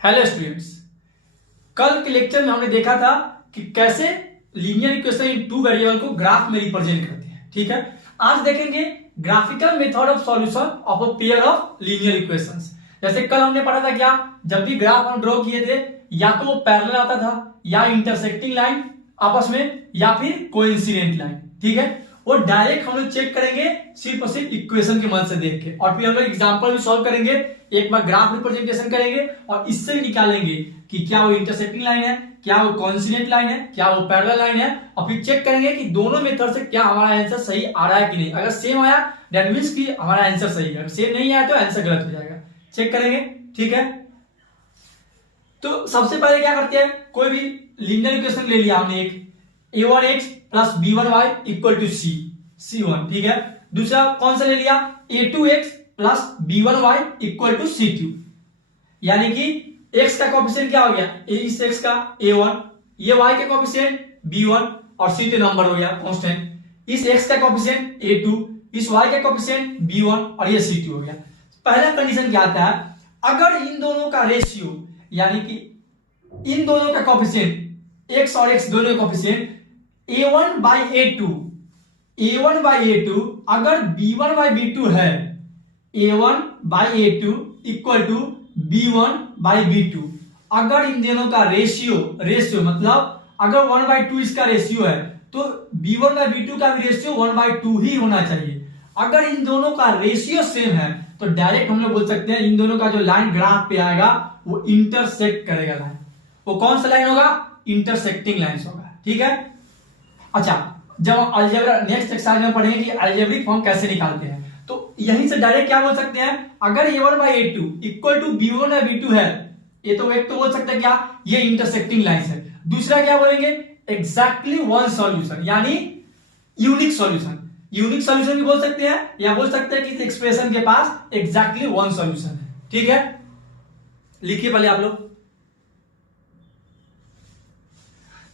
Hello students. कल के lecture में हमने देखा था कि कैसे linear equation in two variable को ग्राफ में रिप्रेजेंट करते हैं। ठीक है, आज देखेंगे graphical method of solution of a pair of linear equations. जैसे कल हमने पढ़ा था क्या, जब भी ग्राफ हम ड्रॉ किए थे या तो वो पैरेलल आता था या इंटरसेक्टिंग लाइन आपस में या फिर कोइंसिडेंट लाइन। ठीक है, वो डायरेक्ट हम लोग चेक करेंगे सिर्फ और सिर्फ इक्वेशन की मदद से देख के, और फिर हम लोग एग्जांपल भी सॉल्व करेंगे, एक बार ग्राफ रिप्रेजेंटेशन करेंगे और इससे भी निकालेंगे कि क्या वो इंटरसेक्टिंग लाइन है, क्या वो कोइंसिडेंट लाइन है, क्या वो पैरेलल लाइन है, और फिर चेक करेंगे कि दोनों मेथड से क्या हमारा आंसर सही आ रहा है कि नहीं। अगर सेम आया दैट मींस कि हमारा आंसर सही है, अगर सेम नहीं आया तो आंसर गलत हो जाएगा। चेक करेंगे। ठीक है, तो सबसे पहले क्या करते हैं, कोई भी लीनियर इक्वेशन ले लिया हमने, एक a1x plus b1y equal to c1। ठीक है, दूसरा कौन सा ले लिया, a2x plus b1y equal to c2, यानी कि x का कोएफिशिएंट क्या हो गया, इस x का a1, ये y के कोएफिशिएंट b1 और c2 नंबर हो गया कांस्टेंट, इस x का कोएफिशिएंट a2, इस y का कोएफिशिएंट b1 और ये c2 हो गया। पहला कंडीशन क्या आता है, अगर इन दोनों का रेशियो यानी कि इन दोनों का कोएफिशिएंट x और x दोनों का coefficient a1 by a2, a1 by a2 अगर b1 बाई b2 है, a1 by a2 equal to b1 by b2, अगर इन दोनों का रेशियो मतलब अगर 1/2 इसका रेशियो है तो b1 बाई b2 का भी रेशियो 1/2 ही होना चाहिए। अगर इन दोनों का रेशियो सेम है तो डायरेक्ट हम लोग बोल सकते हैं इन दोनों का जो लाइन ग्राफ पे आएगा वो इंटरसेक्ट करेगा लाइन। वो कौन सा लाइन होगा, इंटरसेक्टिंग लाइन होगा। ठीक है, अच्छा जब अलजेब्रा नेक्स्ट एक्सरसाइज में पढ़ेंगे कि अलजेब्रिक फॉर्म कैसे निकालते हैं, तो यहीं से डायरेक्ट क्या बोल सकते हैं, अगर a1 by a2 equal to b1 by b2 है, ये तो एक तो बोल सकते हैं क्या, ये इंटरसेक्टिंग लाइन है। दूसरा क्या बोलेंगे, एग्जैक्टली वन सॉल्यूशन यानी यूनिक सॉल्यूशन। यूनिक सॉल्यूशन भी बोल सकते हैं या बोल सकते हैं कि इस एक्सप्रेशन के पास एग्जैक्टली वन सॉल्यूशन है। ठीक है, लिखिए पहले आप लोग।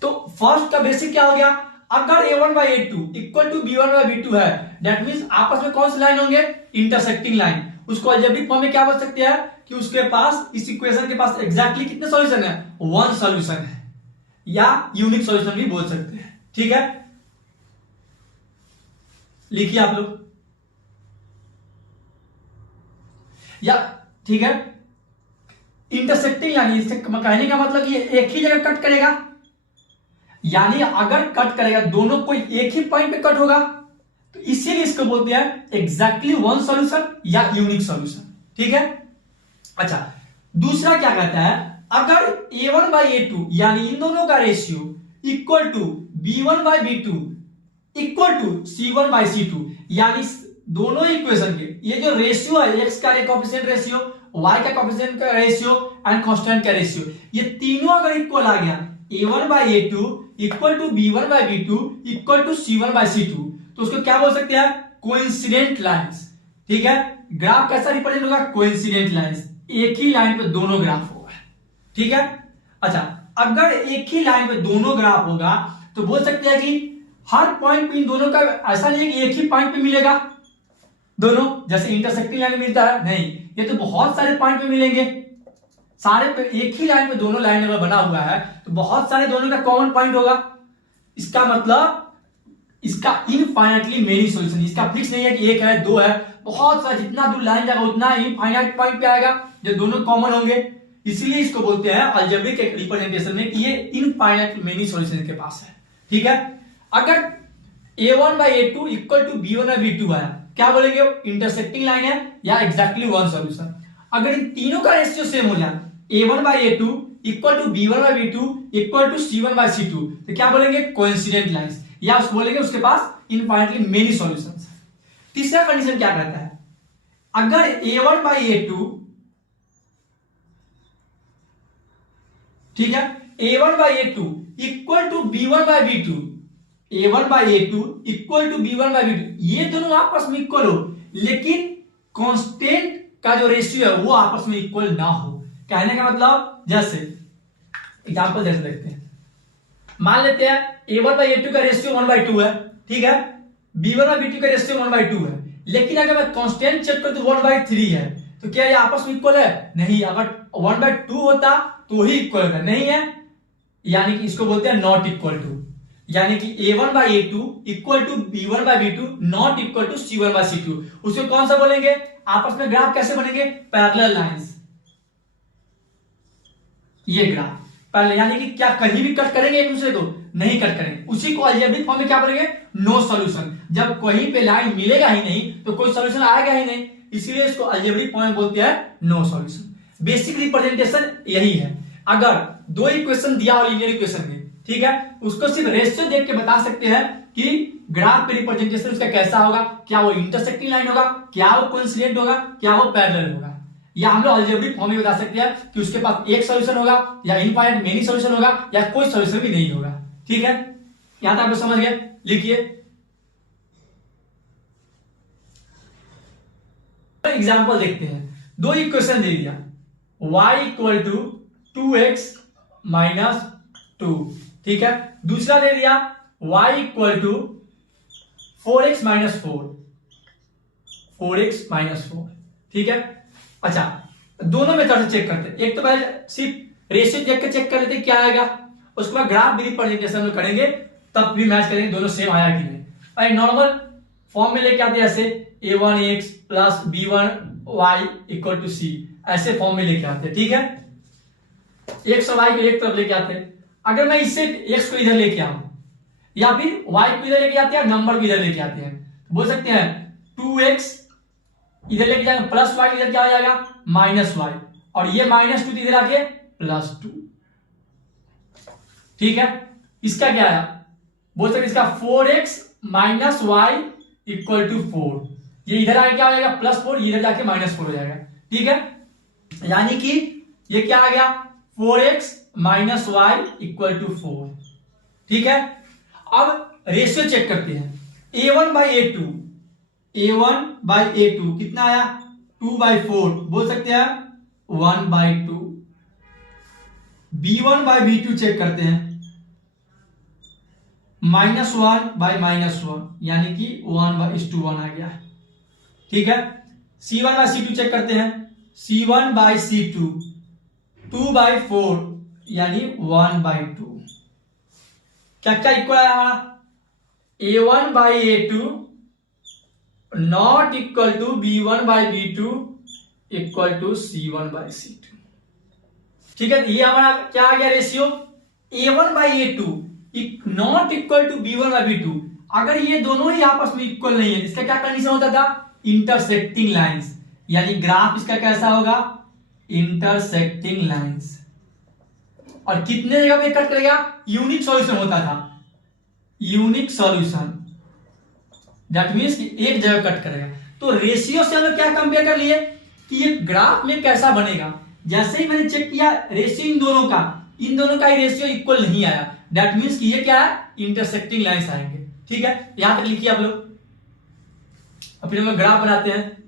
तो फर्स्ट का बेसिक क्या हो गया, अगर a1 by a2 equal to b1 by b2 है, दैट मींस आपस में कौन सी लाइन होंगे, इंटरसेक्टिंग लाइन। उसको अलजेब्रिक फॉर्म में क्या बोल सकते हैं कि उसके पास इस इक्वेशन के पास एग्जैक्टली कितने सॉल्यूशन है, वन सॉल्यूशन है, या यूनिक सॉल्यूशन भी बोल सकते हैं। ठीक है, लिखिए आप लोग या। ठीक है, इंटरसेक्टिंग लाइन इससे कहने का मतलब ये एक ही जगह कट करेगा, यानी अगर कट करेगा दोनों कोई एक ही पॉइंट पे कट होगा तो इसीलिए इसको बोलते हैं एग्जैक्टली वन सॉल्यूशन या यूनिक सॉल्यूशन। ठीक है, अच्छा दूसरा क्या कहता है, अगर a1 बाई a2 यानी इन दोनों का ratio equal to b1 by b2 equal to c1 by c2, यानी दोनों इक्वेशन के ये जो रेशियो है, x का कोएफिशिएंट रेशियो, y का कोएफिशिएंट का रेशियो एंड कांस्टेंट का रेशियो, ये तीनों अगर इक्वल आ गया, a1 by a2 equal to b1 by b2 equal to c1 by c2, तो उसको क्या बोल सकते हैं, कोइंसिडेंट लाइंस। ठीक है, ग्राफ कैसा रिप्रेजेंट होगा, कोइंसिडेंट लाइंस, एक ही लाइन पे दोनों ग्राफ होगा। ठीक है, अच्छा अगर एक ही लाइन पे दोनों ग्राफ होगा तो बोल सकते हैं कि हर पॉइंट पे इन दोनों का ऐसा नहीं है कि एक ही पॉइंट पे मिलेगा दोनों, जैसे इंटरसेक्टिंग लाइन मिलता है, नहीं, ये तो बहुत सारे पॉइंट पे मिलेंगे। सारे पे एक ही लाइन पे दोनों लाइन अगर बना हुआ है तो बहुत सारे दोनों का कॉमन पॉइंट होगा। इसका मतलब इसका इनफाइनाइटली मेनी सॉल्यूशन, इसका फिक्स नहीं है कि एक है दो है, बहुत सारा, जितना दूर लाइन जाएगा उतना इनफाइनाइट पॉइंट पे आएगा जो दोनों कॉमन होंगे। इसीलिए इसको बोलते हैं अलजेब्रिक रिप्रेजेंटेशन में कि ये इनफाइनाइट मेनी सॉल्यूशन के पास है। ठीक है, अगर a1 by a2 equal to b1 by b2 है, क्या बोलेंगे, इंटरसेक्टिंग लाइन है या एग्जैक्टली वन सॉल्यूशन। अगर इन तीनों का रेशियो सेम हो जाए, a1 by a2 equal to b1 by b2 equal to c1 by c2, तो क्या बोलेंगे, कोइंसिडेंट लाइंस, या उसको बोलेंगे उसके पास इनफाइनाइटली मेनी सॉल्यूशंस। तीसरा कंडीशन क्या कहता है, अगर a1 बाई a2, ठीक है, a1 by a2 equal to b1 by b2, a1 by a2 equal to b1 by b2, ये दोनों आपस में इक्वल हो लेकिन कांस्टेंट का जो रेशियो है वो आपस में इक्वल ना हो। कहने का मतलब, जैसे एग्जांपल जैसे देखते हैं, मान लेते हैं a1 बाई a2 का रेशियो 1/2 है, ठीक है, b1 बाई b2 का रेशियो 1/2 है, लेकिन अगर मैं कांस्टेंट चेक करूं तो 1/3 है, तो क्या ये आपस में इक्वल है, नहीं। अगर 1/2 होता तो ही इक्वल होता, नहीं है, यानी कि इसको बोलते हैं नॉट इक्वल टू, यानी कि a1/a2 equal to b1/b2 not equal to c1/c2। उसको कौन सा बोलेंगे, आपस में ग्राफ कैसे बनेंगे, पैरेलल लाइंस। ये ग्राफ पैरेलल, यानी कि क्या कहीं भी कट करेंगे एक दूसरे को, नहीं कट करेंगे। उसी को अलजेब्रिक फॉर्म में क्या बोलेंगे, नो सॉल्यूशन। जब कहीं पे लाइन मिलेगा ही नहीं तो कोई सॉल्यूशन आएगा ही नहीं, इसलिए इसको अलजेब्रिक फॉर्म में बोलते हैं नो सॉल्यूशन। बेसिक रिप्रेजेंटेशन यही है। अगर दो इक्वेशन दिया हो लीनियर इक्वेशन में, ठीक है, उसको सिर्फ रेशियो देख के बता सकते हैं कि ग्राफ पे रिप्रेजेंटेशन उसका कैसा होगा, क्या वो इंटरसेक्टिंग लाइन होगा, क्या वो कोइंसिडेंट होगा, क्या वो पैरेलल होगा। या हम लोग अलजेब्रिक फॉर्म में बता सकते हैं कि उसके पास एक सॉल्यूशन होगा या इनफाइनाइट मेनी सॉल्यूशन होगा या कोई सॉल्यूशन भी नहीं होगा। ठीक है, यहां तक आप लोग समझ गए। लिखिए एग्जांपल देखते हैं। दो इक्वेशन दे दिया, y equal to 2x minus 2, ठीक है। दूसरा दे दिया y equal to 4x minus 4, 4x minus 4, ठीक है। अच्छा, दोनों मेथड से चेक करते हैं। एक तो पहले सिर्फ रेशियो देख के चेक कर लेते हैं क्या आएगा, उसके बाद ग्राफ भी रिप्रेजेंटेशन में करेंगे, तब भी मैच करेंगे दोनों सेम आया कि नहीं। नॉर्मल फॉर्म में लेके आते हैं ऐसे a1x plus b1y equal to c, ऐसे फॉर्म में लेके आते हैं, ठीक है। x और y को एक तरफ लेके आते हैं। अगर मैं इससे x को इधर लेके आऊं या फिर y को इधर लेके आते हैं, नंबर को इधर लेके आते हैं, बोल सकते हैं 2x इधर लेके जाएंगे प्लस y, इधर क्या हो जाएगा माइनस y, और ये -2 इधर आके +2, ठीक है। इसका क्या है, बोल सकते इसका 4x minus y equal to 4, ये इधर आके क्या हो जाएगा +4, इधर जाके -4 हो जाएगा, ठीक है। यानी कि ये क्या आ गया 4x minus y equal to 4, ठीक है। अब रेशियो चेक करते हैं, a1/a2, a1/a2 कितना आया 2/4, बोल सकते हैं 1/2। b1/b2 चेक करते हैं, -1/-1 यानी कि 1/1 आ गया, ठीक है। c1/c2 चेक करते हैं, c1/c2 2/4 यानी 1/2। क्या क्या इक्वल आया हमारा, a1/a2 not equal to b1/b2 equal to c1/c2, ठीक है। ये हमारा क्या आ गया ratio, a1/a2 not equal to b1/b2। अगर ये दोनों ही आपस में इक्वल नहीं है, इसका क्या कंडीशन होता था, इंटरसेक्टिंग लाइंस, यानी ग्राफ इसका कैसा होगा, इंटरसेक्टिंग लाइंस। और कितने जगह पे कट करेगा, यूनिक सॉल्यूशन होता था, यूनिक सॉल्यूशन, दैट मींस कि एक जगह कट करेगा। तो रेशियो से हम लोग क्या कंपेयर कर लिए कि ये ग्राफ में कैसा बनेगा। जैसे ही मैंने चेक किया रेशियो इन दोनों का ही रेशियो इक्वल नहीं आया, दैट मींस कि ये क्या है, इंटरसेक्टिंग लाइंस आएंगे, ठीक है। यहां तक लिखिए आप लोग, और फिर हम लोग ग्राफ बनाते हैं।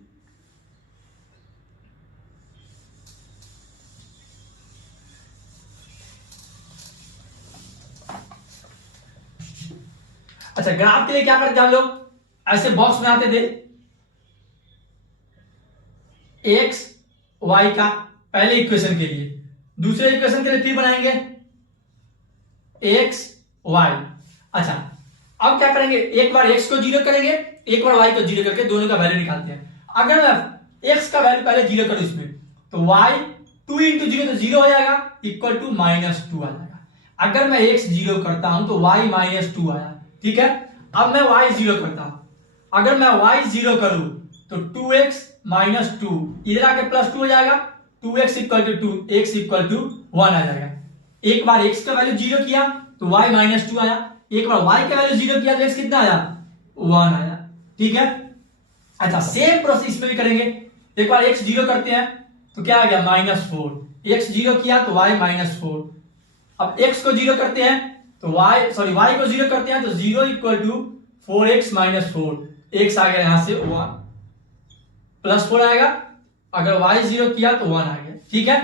अच्छा, ग्राफ के लिए क्या करते हैं हम लोग, ऐसे बॉक्स बनाते थे, एक्स वाई का पहले इक्वेशन के लिए, दूसरे इक्वेशन के लिए फिर बनाएंगे एक्स वाई। अच्छा, अब क्या करेंगे, एक बार एक्स को 0 करेंगे, एक बार वाई को 0 करके दोनों का वैल्यू निकालते हैं। अगर मैं एक्स का वैल्यू पहले 0 करूं इसमें, तो वाई 2 × 0 तो 0 हो जाएगा, इक्वल टू -2 आ जाएगा। अगर मैं एक्स 0 करता हूं तो वाई -2 आया, ठीक है। अब मैं y 0 करता हूं, अगर मैं y 0 करूं तो 2x - 2 इधर आके +2 हो जाएगा, 2x = 2, x = 1 आ जाएगा। एक बार x का वैल्यू 0 किया तो y -2 आया, एक बार y का वैल्यू 0 किया तो x कितना आया 1 आया, ठीक है। अच्छा, सेम प्रोसेस में भी करेंगे। एक बार x 0 करते हैं तो क्या आ गया -4, x 0 किया तो y -4। अब x को 0 करते हैं तो y को 0 करते हैं तो 0 = 4x - 4, x आ गया यहां से 1 +4 आएगा। अगर y 0 किया तो 1 आ गया, ठीक है।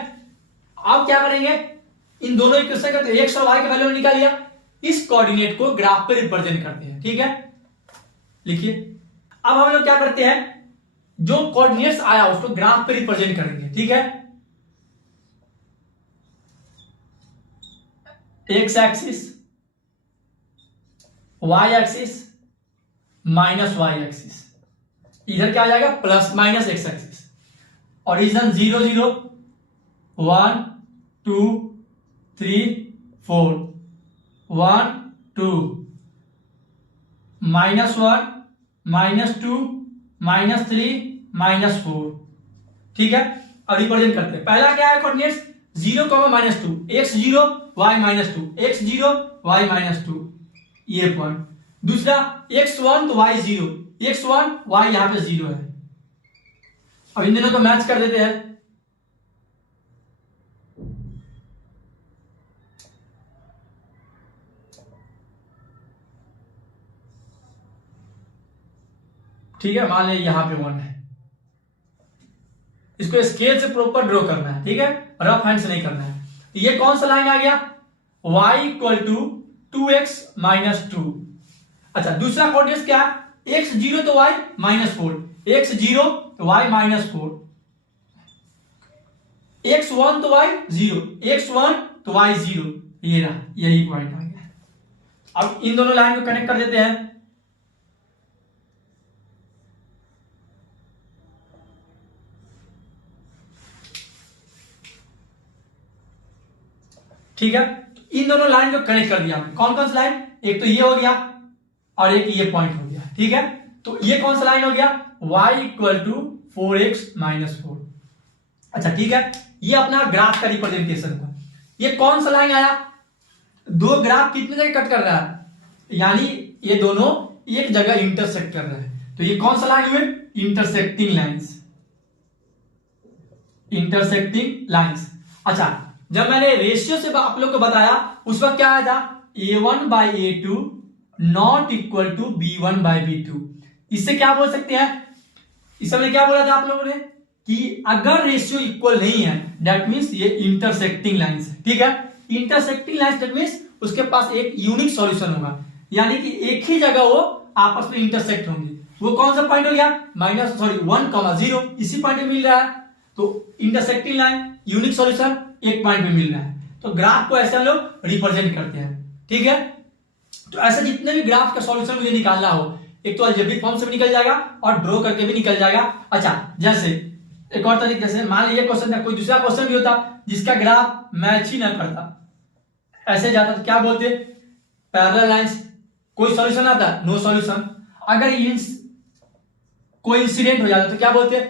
अब क्या करेंगे, इन दोनों इक्वेशन का तो x और y का वैल्यू निकाल लिया, इस कोऑर्डिनेट को ग्राफ पे रिप्रेजेंट करते हैं, ठीक है। लिखिए, अब हम लोग क्या करते हैं, जो कोऑर्डिनेट्स आया उसको ग्राफ पे रिप्रेजेंट करेंगे, ठीक है। X axis, Y axis minus Y axis, इधर क्या आ जाएगा plus minus X axis, origin 0 0 1 2 3 4 1 2 -1 -2 -3 -4, ठीक है। अब रिप्रेजेंट करते हैं। पहला क्या है coordinates 0, -2, x0 y -2, x0 y -2, ये पॉइंट। दूसरा x1 तो y0, x1 y यहां पे 0 है। अब इन दोनों को मैच कर देते हैं। ठीक है, मान लीजिए यहां पे 1 है, इसको स्केल से प्रॉपर ड्रॉ करना है, ठीक है, रफ हैंड से नहीं करना है। तो ये कौन सा लाइन आ गया y = 2x - 2। अच्छा, दूसरा कोऑर्डिनेट्स क्या है x0 तो y -4, x0 तो y -4, x1 तो y 0, x1 तो y 0, ये रहा, यही पॉइंट आ गया। अब इन दोनों लाइन को कनेक्ट कर देते हैं। ठीक है, इन दोनों लाइन को कनेक्ट कर दिया हमने। कौन कौन सा लाइन, एक तो ये हो गया और एक ये पॉइंट हो गया, ठीक है। तो ये कौन सा लाइन हो गया y = 4x - 4। अच्छा ठीक है, ये अपना ग्राफ का रिप्रेजेंटेशन हुआ। ये कौन सा लाइन आया, दो ग्राफ कितने जगह कट कर रहा है, यानी ये दोनों एक जगह इंटरसेक्ट कर रहे हैं। तो ये कौन सा लाइन हुए इंटरसेक्टिंग लाइंस, इंटरसेक्टिंग लाइंस। अच्छा, जब मैंने रेशियो से आप लोग को बताया उस वक्त क्या आया था a1/a2 not equal to b1/b2। इससे क्या बोल सकते हैं, इस समय क्या बोला था आप लोगों ने कि अगर रेशियो इक्वल नहीं है दैट मींस ये इंटरसेक्टिंग लाइंस है, ठीक है। इंटरसेक्टिंग लाइंस दैट मींस उसके पास एक यूनिक सॉल्यूशन होगा, यानी कि एक ही जगह वो आपस में इंटरसेक्ट होंगे। वो कौन सा पॉइंट हो गया 1, 0, इसी पॉइंट में मिल रहा है। तो इंटरसेक्टिंग लाइन यूनिक सॉल्यूशन एक पॉइंट में मिल रहा है। तो ग्राफ को ऐसे हम लोग रिप्रेजेंट करते हैं, ठीक है। तो ऐसे जितने भी ग्राफ का सॉल्यूशन मुझे निकालना हो, एक तो अलजेब्रिक फॉर्म से भी निकल जाएगा और ड्रॉ करके भी निकल जाएगा। अच्छा, जैसे एक और तरीके से मान लीजिए क्वेश्चन था, कोई दूसरा क्वेश्चन भी होता जिसका ग्राफ मैच ही ना करता, ऐसे जाता तो क्या बोलते पैरेलल लाइंस, कोई सॉल्यूशन आता नो सॉल्यूशन। अगर कोइंसिडेंट हो जाता तो क्या बोलते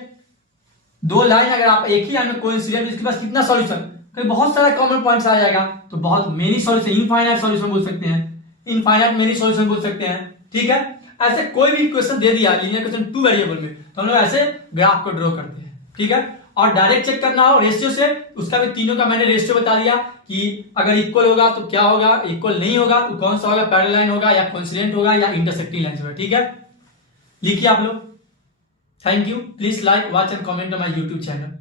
दो लाइन अगर आप एक ही लाइन में कोइंसिडेंट, इसके पास कितना सॉल्यूशन, कोई बहुत सारा कॉमन पॉइंट्स आ जाएगा तो बहुत मेनी सॉल्यूशन, इनफाइनाइट सॉल्यूशन बोल सकते हैं, इनफाइनाइट मेनी सॉल्यूशन बोल सकते हैं, ठीक है। ऐसे कोई भी क्वेश्चन दे दिया लीनियर क्वेश्चन 2 वेरिएबल में तो हम लोग ऐसे ग्राफ को ड्रॉ करते हैं, ठीक है। और डायरेक्ट चेक करना हो रेशियो से, उसका भी तीनों का मैंने रेशियो बता दिया कि अगर इक्वल होगा तो क्या होगा, इक्वल नहीं होगा तो कौन सा होगा, पैरेलल लाइन होगा या कोइंसिडेंट होगा या इंटरसेक्टिंग लाइन होगा, ठीक है। लिखिए आप लोग। Thank you, please like, watch and comment on my YouTube channel.